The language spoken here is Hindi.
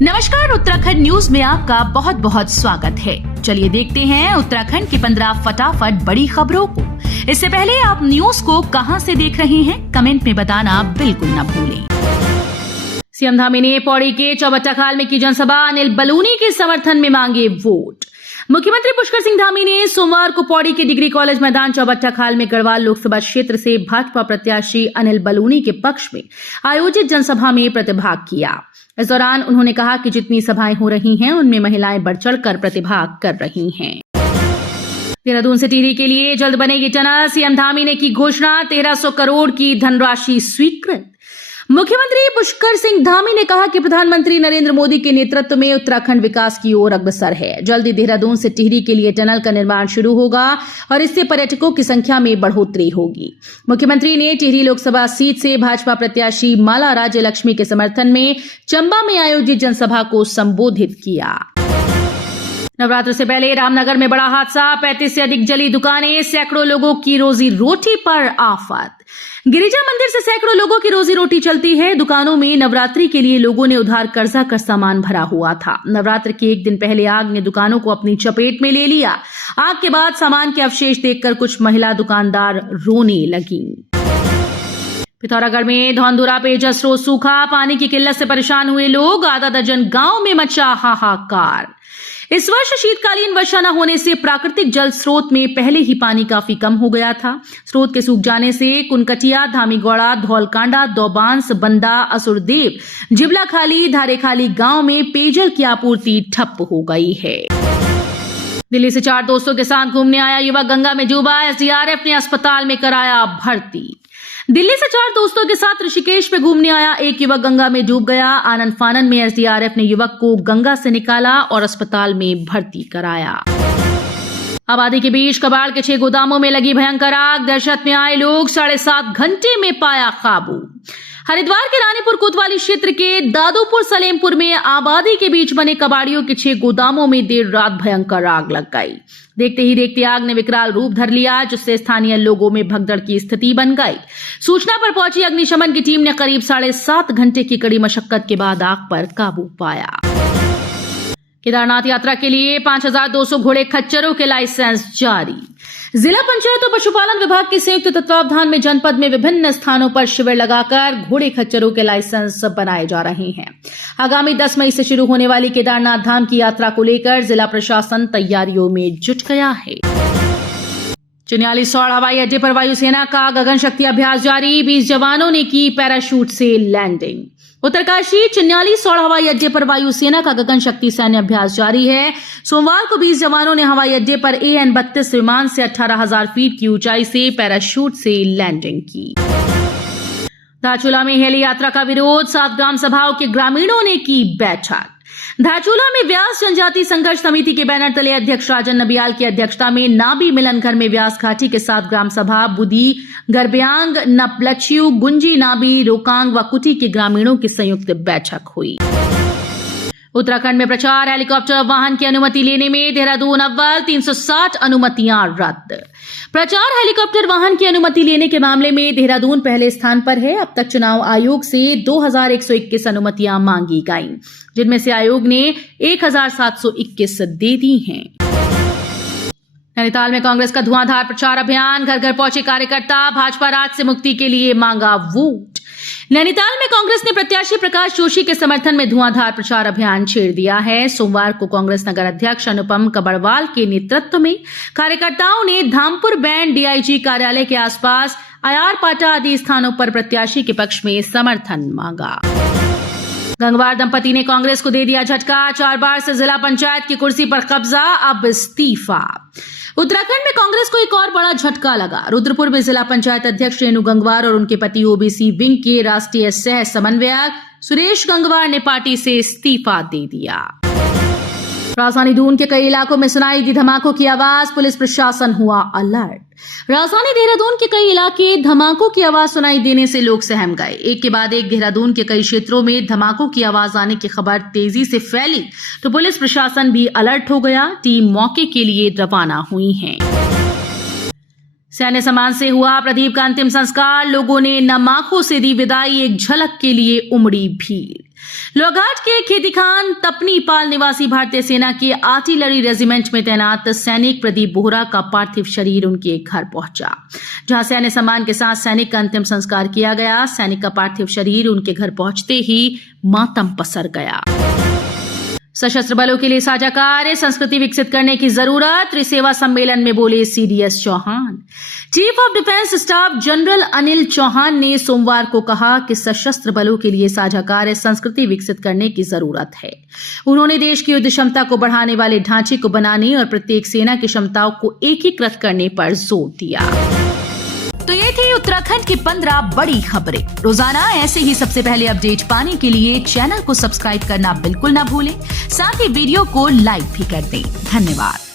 नमस्कार, उत्तराखंड न्यूज में आपका बहुत बहुत स्वागत है। चलिए देखते हैं उत्तराखंड की 15 फटाफट बड़ी खबरों को। इससे पहले आप न्यूज को कहां से देख रहे हैं, कमेंट में बताना बिल्कुल न भूलें। सीएम धामी ने पौड़ी के चौबट्टाखाल में की जनसभा, अनिल बलूनी के समर्थन में मांगे वोट। मुख्यमंत्री पुष्कर सिंह धामी ने सोमवार को पौड़ी के डिग्री कॉलेज मैदान चौबट्टाखाल में गढ़वाल लोकसभा क्षेत्र से भाजपा प्रत्याशी अनिल बलूनी के पक्ष में आयोजित जनसभा में प्रतिभाग किया। इस दौरान उन्होंने कहा कि जितनी सभाएं हो रही हैं उनमें महिलाएं बढ़ चढ़कर प्रतिभाग कर रही हैं। देहरादून से टिहरी के लिए जल्द बनेगी टनल, सीएम धामी ने की घोषणा, 1300 करोड़ की धनराशि स्वीकृत। मुख्यमंत्री पुष्कर सिंह धामी ने कहा कि प्रधानमंत्री नरेंद्र मोदी के नेतृत्व में उत्तराखंड विकास की ओर अग्रसर है। जल्दी देहरादून से टिहरी के लिए टनल का निर्माण शुरू होगा और इससे पर्यटकों की संख्या में बढ़ोतरी होगी। मुख्यमंत्री ने टिहरी लोकसभा सीट से भाजपा प्रत्याशी माला राज्य लक्ष्मी के समर्थन में चंबा में आयोजित जनसभा को संबोधित किया। नवरात्र से पहले रामनगर में बड़ा हादसा, 35 से अधिक जली दुकानें, सैकड़ों लोगों की रोजी रोटी पर आफत। गिरिजा मंदिर से सैकड़ों लोगों की रोजी रोटी चलती है। दुकानों में नवरात्रि के लिए लोगों ने उधार कर्जा कर सामान भरा हुआ था। नवरात्र के एक दिन पहले आग ने दुकानों को अपनी चपेट में ले लिया। आग के बाद सामान के अवशेष देखकर कुछ महिला दुकानदार रोने लगी। पिथौरागढ़ में धौंधुरा पेयजल स्रोत सूखा, पानी की किल्लत से परेशान हुए लोग, आधा दर्जन गांव में मचा हाहाकार। इस वर्ष शीतकालीन वर्षा न होने से प्राकृतिक जल स्रोत में पहले ही पानी काफी कम हो गया था। स्रोत के सूख जाने से कुनकटिया, धामीगौड़ा, धौलकांडा, दौबांस, बंदा, असुरदेव, जिबलाखाली, धारेखाली गांव में पेयजल की आपूर्ति ठप हो गई है। दिल्ली से 4 दोस्तों के साथ घूमने आया युवक गंगा में डूबा, एसडीआरएफ ने अस्पताल में कराया भर्ती। दिल्ली से 4 दोस्तों के साथ ऋषिकेश में घूमने आया एक युवक गंगा में डूब गया। आनंद फानन में एसडीआरएफ ने युवक को गंगा से निकाला और अस्पताल में भर्ती कराया। आबादी के बीच कबाड़ के 6 गोदामों में लगी भयंकर आग, दहशत में आए लोग 7.5 घंटे में पाया काबू। हरिद्वार के रानीपुर कोतवाली क्षेत्र के दादोपुर सलेमपुर में आबादी के बीच बने कबाड़ियों के 6 गोदामों में देर रात भयंकर आग लग गई। देखते ही देखते आग ने विकराल रूप धर लिया, जिससे स्थानीय लोगों में भगदड़ की स्थिति बन गई। सूचना पर पहुंची अग्निशमन की टीम ने करीब 7.5 घंटे की कड़ी मशक्कत के बाद आग पर काबू पाया। केदारनाथ यात्रा के लिए 5200 घोड़े खच्चरों के लाइसेंस जारी। जिला पंचायत और पशुपालन विभाग के संयुक्त तत्वावधान में जनपद में विभिन्न स्थानों पर शिविर लगाकर घोड़े खच्चरों के लाइसेंस बनाए जा रहे हैं। आगामी 10 मई से शुरू होने वाली केदारनाथ धाम की यात्रा को लेकर जिला प्रशासन तैयारियों में जुट गया है। चिन्याली सौड़ हवाई अड्डे पर वायुसेना का गगन शक्ति अभ्यास जारी, 20 जवानों ने की पैराशूट से लैंडिंग। उत्तरकाशी चिन्याली सौड़ हवाई अड्डे पर वायुसेना का गगन शक्ति सैन्य अभ्यास जारी है। सोमवार को 20 जवानों ने हवाई अड्डे पर AN-32 विमान से 18,000 फीट की ऊंचाई से पैराशूट से लैंडिंग की। धारचूला में हेली यात्रा का विरोध, 7 ग्राम सभाओं के ग्रामीणों ने की बैठक। धारचूला में व्यास जनजाति संघर्ष समिति के बैनर तले अध्यक्ष राजन नबियाल की अध्यक्षता में नाबी मिलन घर में व्यास घाटी के 7 ग्राम सभा बुदी, गरब्यांग, नपलच्यू, गुंजी, नाबी, रोकांग व कुटी के ग्रामीणों की संयुक्त बैठक हुई। उत्तराखंड में प्रचार हेलीकॉप्टर वाहन की अनुमति लेने में देहरादून अव्वल, 360 अनुमतियां रद्द। प्रचार हेलीकॉप्टर वाहन की अनुमति लेने के मामले में देहरादून पहले स्थान पर है। अब तक चुनाव आयोग से 2121 अनुमतियां मांगी गईं, जिनमें से आयोग ने 1721 दे दी हैं। नैनीताल में कांग्रेस का धुआंधार प्रचार अभियान, घर घर पहुंचे कार्यकर्ता, भाजपा राज से मुक्ति के लिए मांगा वोट। नैनीताल में कांग्रेस ने प्रत्याशी प्रकाश जोशी के समर्थन में धुआंधार प्रचार अभियान छेड़ दिया है। सोमवार को कांग्रेस नगर अध्यक्ष अनुपम कबड़वाल के नेतृत्व में कार्यकर्ताओं ने धामपुर बैंड, डीआईजी कार्यालय के आसपास, आयार पाटा आदि स्थानों पर प्रत्याशी के पक्ष में समर्थन मांगा। गंगवार दंपति ने कांग्रेस को दे दिया झटका, 4 बार से जिला पंचायत की कुर्सी पर कब्जा, अब इस्तीफा। उत्तराखंड में कांग्रेस को एक और बड़ा झटका लगा। रुद्रपुर में जिला पंचायत अध्यक्ष रेणु गंगवार और उनके पति ओबीसी विंग के राष्ट्रीय सह समन्वयक सुरेश गंगवार ने पार्टी से इस्तीफा दे दिया। राजधानी दून के कई इलाकों में सुनाई दी धमाकों की आवाज, पुलिस प्रशासन हुआ अलर्ट। राजधानी देहरादून के कई इलाके धमाकों की आवाज सुनाई देने से लोग सहम गए। एक के बाद एक देहरादून के कई क्षेत्रों में धमाकों की आवाज आने की खबर तेजी से फैली तो पुलिस प्रशासन भी अलर्ट हो गया। टीम मौके के लिए रवाना हुई है। सैन्य सम्मान से हुआ प्रदीप का अंतिम संस्कार, लोगों ने नम आंखों से दी विदाई, एक झलक के लिए उमड़ी भीड़। लोहाघाट के खेतीखान तपनी पाल निवासी भारतीय सेना के आर्टिलरी रेजिमेंट में तैनात सैनिक प्रदीप बोहरा का पार्थिव शरीर उनके घर पहुंचा, जहां सैन्य सम्मान के साथ सैनिक का अंतिम संस्कार किया गया। सैनिक का पार्थिव शरीर उनके घर पहुंचते ही मातम पसर गया। सशस्त्र बलों के लिए साझा कार्य संस्कृति विकसित करने की जरूरत, त्रिसेवा सम्मेलन में बोले CDS Chauhan. Chief of defence staff general Anil Chauhan ने सोमवार को कहा कि सशस्त्र बलों के लिए साझा कार्य संस्कृति विकसित करने की जरूरत है। उन्होंने देश की युद्ध क्षमता को बढ़ाने वाले ढांचे को बनाने और प्रत्येक सेना की क्षमताओं को एकीकृत करने पर जोर दिया। तो ये थी उत्तराखंड की 15 बड़ी खबरें। रोजाना ऐसे ही सबसे पहले अपडेट पाने के लिए चैनल को सब्सक्राइब करना बिल्कुल ना भूलें। साथ ही वीडियो को लाइक भी कर दें। धन्यवाद।